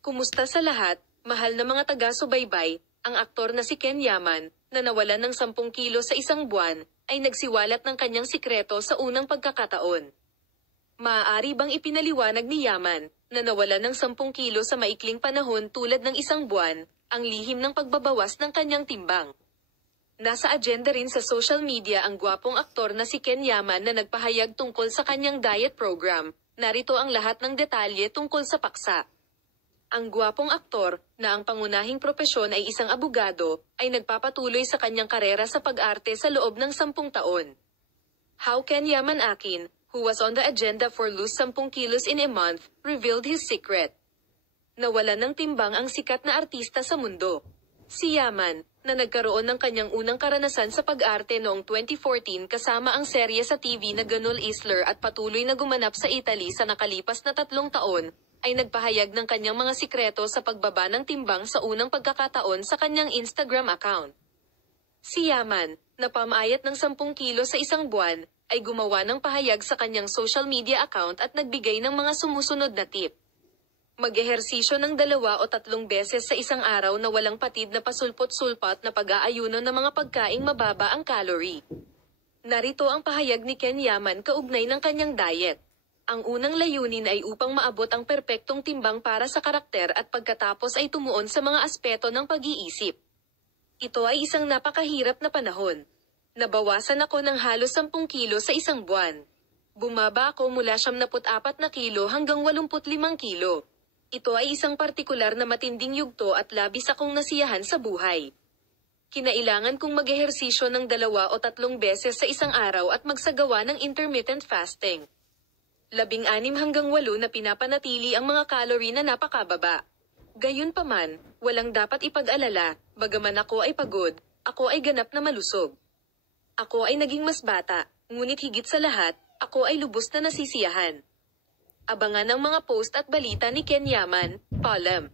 Kumusta sa lahat, mahal na mga taga-subaybay, ang aktor na si Ken Yaman, na nawalan ng 10 kilo sa isang buwan, ay nagsiwalat ng kanyang sikreto sa unang pagkakataon. Maaari bang ipinaliwanag ni Yaman, na nawalan ng 10 kilo sa maikling panahon tulad ng isang buwan, ang lihim ng pagbabawas ng kanyang timbang? Nasa agenda rin sa social media ang gwapong aktor na si Ken Yaman na nagpahayag tungkol sa kanyang diet program. Narito ang lahat ng detalye tungkol sa paksa. Ang gwapong aktor, na ang pangunahing propesyon ay isang abogado, ay nagpapatuloy sa kanyang karera sa pag-arte sa loob ng 10 taon. How Ken Yaman Akin, who was on the agenda for lose 10 kilos in a month, revealed his secret. Nawalan ng timbang ang sikat na artista sa mundo. Si Yaman, na nagkaroon ng kanyang unang karanasan sa pag-arte noong 2014 kasama ang serye sa TV na Ganol Isler at patuloy na gumanap sa Italy sa nakalipas na 3 taon, ay nagpahayag ng kanyang mga sikreto sa pagbaba ng timbang sa unang pagkakataon sa kanyang Instagram account. Si Yaman, na pamayat ng 10 kilo sa isang buwan, ay gumawa ng pahayag sa kanyang social media account at nagbigay ng mga sumusunod na tip. Mag-ehersisyo ng 2 o 3 beses sa isang araw na walang patid na pasulpot-sulpat na pag-aayuno ng mga pagkaing mababa ang calorie. Narito ang pahayag ni Ken Yaman kaugnay ng kanyang diet. Ang unang layunin ay upang maabot ang perpektong timbang para sa karakter at pagkatapos ay tumuon sa mga aspeto ng pag-iisip. Ito ay isang napakahirap na panahon. Nabawasan ako ng halos 10 kilo sa isang buwan. Bumaba ako mula 74 na kilo hanggang 85 kilo. Ito ay isang partikular na matinding yugto at labis akong nasiyahan sa buhay. Kinailangan kong mag-ehersisyo ng 2 o 3 beses sa isang araw at magsagawa ng intermittent fasting. 16 hanggang 8 na pinapanatili ang mga calorie na napakababa. Gayunpaman, walang dapat ipag-alala, bagaman ako ay pagod, ako ay ganap na malusog. Ako ay naging mas bata, ngunit higit sa lahat, ako ay lubos na nasisiyahan. Abangan ang mga post at balita ni Ken Yaman, Palem.